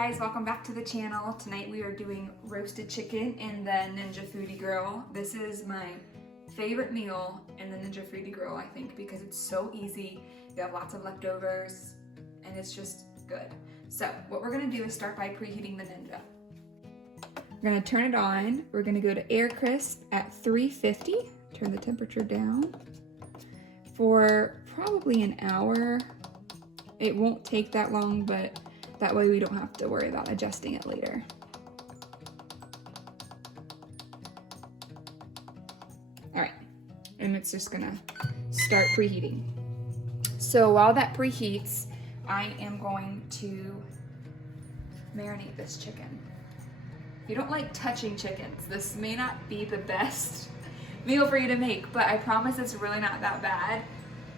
guys, welcome back to the channel. Tonight we are doing roasted chicken in the Ninja Foodi Grill. This is my favorite meal in the Ninja Foodi Grill, I think, because it's so easy. You have lots of leftovers and it's just good. So what we're gonna do is start by preheating the Ninja. We're gonna turn it on. We're gonna go to air crisp at 350. Turn the temperature down for probably an hour. It won't take that long, but that way we don't have to worry about adjusting it later. All right, and it's just gonna start preheating. So while that preheats, I am going to marinate this chicken. If you don't like touching chickens, this may not be the best meal for you to make, but I promise it's really not that bad.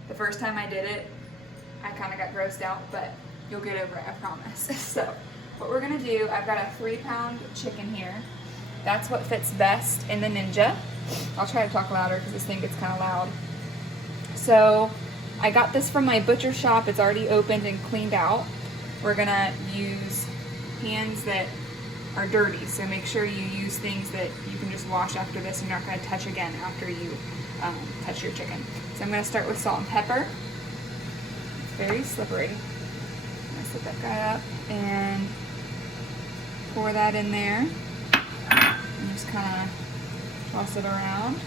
The first time I did it, I kind of got grossed out, but you'll get over it, I promise. So what we're gonna do, I've got a 3-pound chicken here. That's what fits best in the Ninja. I'll try to talk louder because this thing gets kind of loud. So I got this from my butcher shop. It's already opened and cleaned out. We're gonna use hands that are dirty, so make sure you use things that you can just wash after this and you're not gonna touch again after you touch your chicken. So I'm gonna start with salt and pepper. It's very slippery. Set that guy up and pour that in there and just kind of toss it around.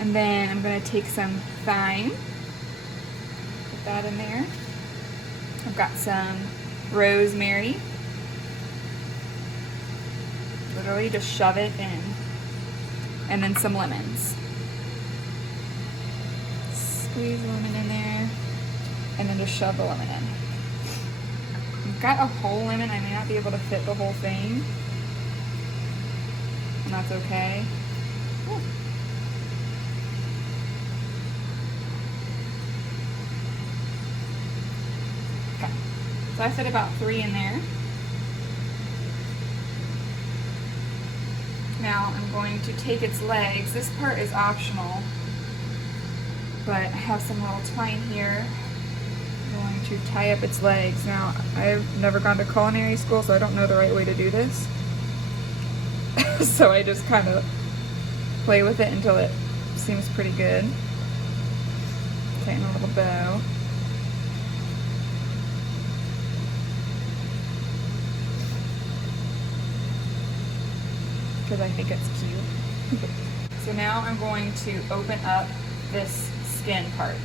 And then I'm going to take some thyme, put that in there. I've got some rosemary. Literally just shove it in. And then some lemons. Squeeze the lemon in there. And then just shove the lemon in. I've got a whole lemon. I may not be able to fit the whole thing. And that's okay. Ooh. Okay. So I fit about 3 in there. Now I'm going to take its legs. This part is optional. But I have some little twine here. I'm going to tie up its legs. Now, I've never gone to culinary school, so I don't know the right way to do this. So I just kind of play with it until it seems pretty good. Tighten a little bow. Because I think it's cute. So now I'm going to open up this skin part.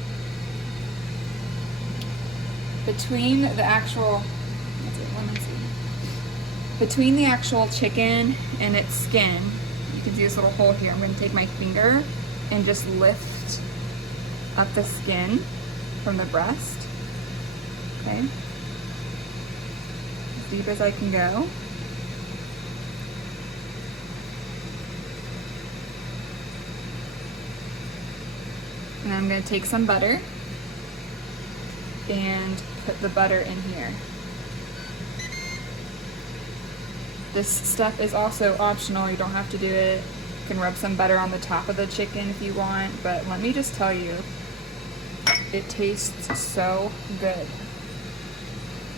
Between the actual chicken and its skin, you can see this little hole here. I'm going to take my finger and just lift up the skin from the breast. Okay, as deep as I can go. And I'm going to take some butter and put the butter in here. This stuff is also optional. You don't have to do it. You can rub some butter on the top of the chicken if you want, but let me just tell you, it tastes so good.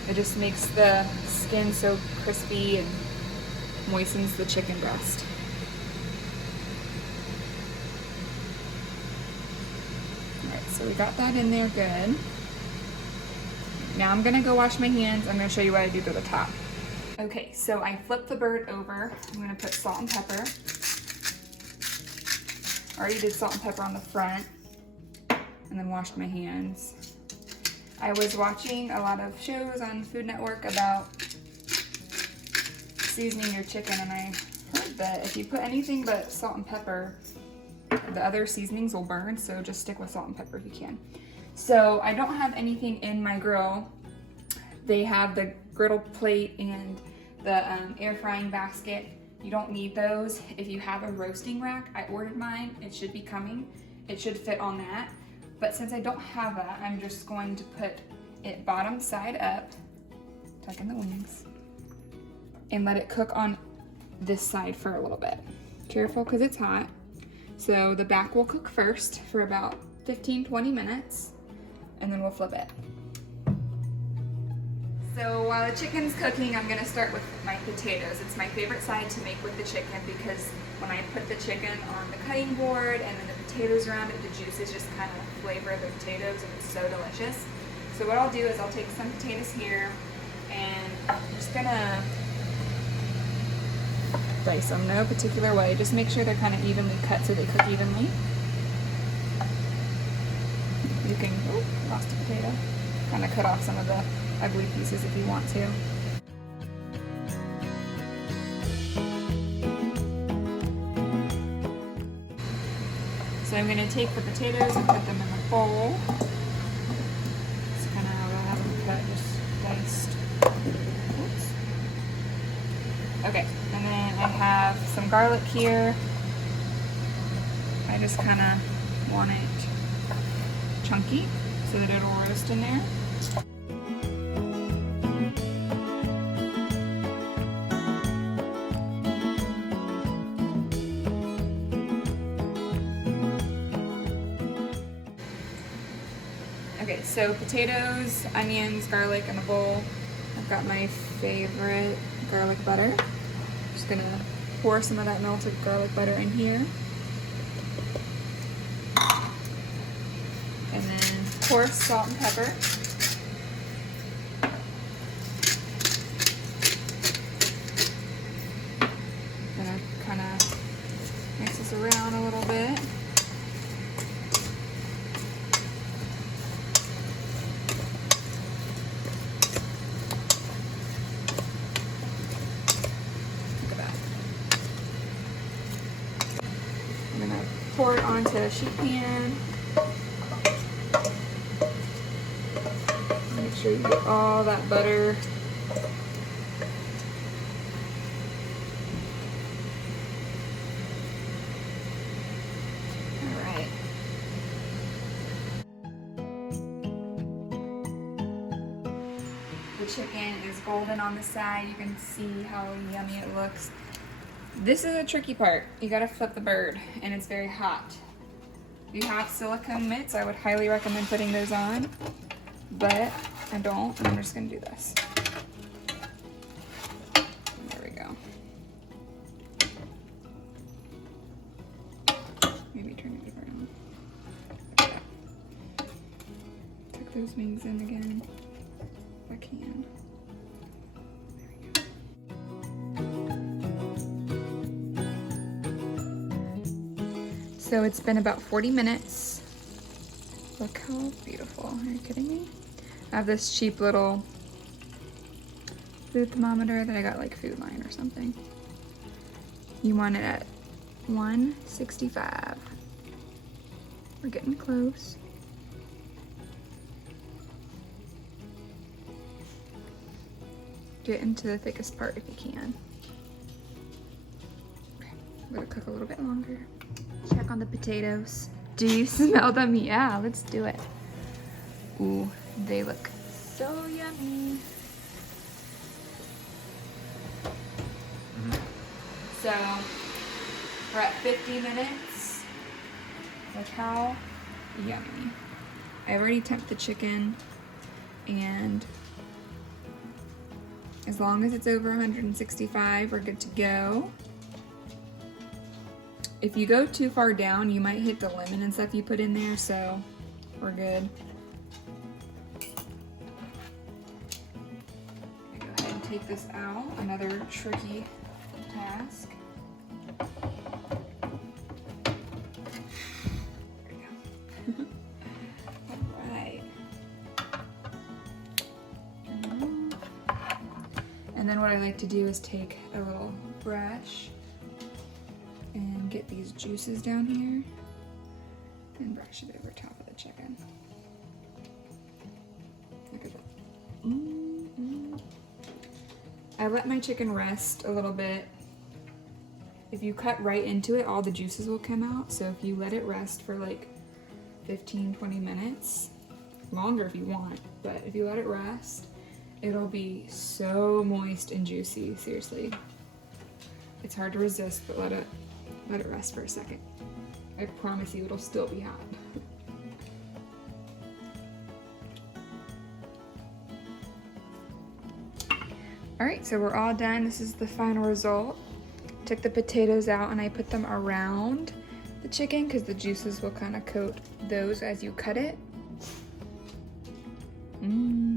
It just makes the skin so crispy and moistens the chicken breast. Alright, so we got that in there good. Now I'm gonna go wash my hands. I'm gonna show you what I do to the top. Okay, so I flipped the bird over. I'm gonna put salt and pepper. I already did salt and pepper on the front and then washed my hands. I was watching a lot of shows on Food Network about seasoning your chicken, and I heard that if you put anything but salt and pepper, the other seasonings will burn, so just stick with salt and pepper if you can. So I don't have anything in my grill. They have the griddle plate and the air frying basket. You don't need those. If you have a roasting rack, I ordered mine. It should be coming. It should fit on that. But since I don't have that, I'm just going to put it bottom side up, tuck in the wings, and let it cook on this side for a little bit. Careful because it's hot. So the back will cook first for about 15-20 minutes, and then we'll flip it. So while the chicken's cooking, I'm gonna start with my potatoes. It's my favorite side to make with the chicken because when I put the chicken on the cutting board and then the potatoes around it, the juices just kind of flavor the potatoes and it's so delicious. So what I'll do is I'll take some potatoes here and I'm just gonna dice them, no particular way. Just make sure they're kind of evenly cut so they cook evenly. You can, oh, lost a potato. Kind of cut off some of the ugly pieces if you want to. So I'm going to take the potatoes and put them in the bowl. It's kind of how I have them cut, just diced. Oops. Okay, and then I have some garlic here. I just kind of want it chunky so that it'll roast in there. Okay, so potatoes, onions, garlic in a bowl. I've got my favorite garlic butter. I'm just gonna pour some of that melted garlic butter in here. And then, of course, salt and pepper. Gonna kind of mix this around a little bit. Pour it onto a sheet pan. Make sure you get all that butter. All right. The chicken is golden on the side. You can see how yummy it looks. This is a tricky part. You gotta flip the bird, and it's very hot. If you have silicone mitts, I would highly recommend putting those on, but I don't, and I'm just gonna do this. There we go. Maybe turn it around. Okay. Tuck those wings in again, if I can. So it's been about 40 minutes. Look how beautiful. Are you kidding me? I have this cheap little food thermometer that I got like Food Line or something. You want it at 165. We're getting close. Get into the thickest part if you can. Okay. Let it cook a little bit longer. Check on the potatoes. Do you smell them? Yeah, let's do it. Ooh, they look so yummy. So, we're at 50 minutes. Look how yummy. I already temped the chicken, and as long as it's over 165, we're good to go. If you go too far down, you might hit the lemon and stuff you put in there, so we're good. Go ahead and take this out. Another tricky task. There we go. Alright. And then what I like to do is take a little brush and get these juices down here and brush it over top of the chicken. Look at that. I let my chicken rest a little bit. If you cut right into it, all the juices will come out. So if you let it rest for like 15-20 minutes, longer if you want, but if you let it rest, it'll be so moist and juicy, seriously. It's hard to resist, but let it rest for a second. I promise you it'll still be hot. All right, so we're all done. This is the final result. Took the potatoes out and I put them around the chicken because the juices will kind of coat those as you cut it. Mmm.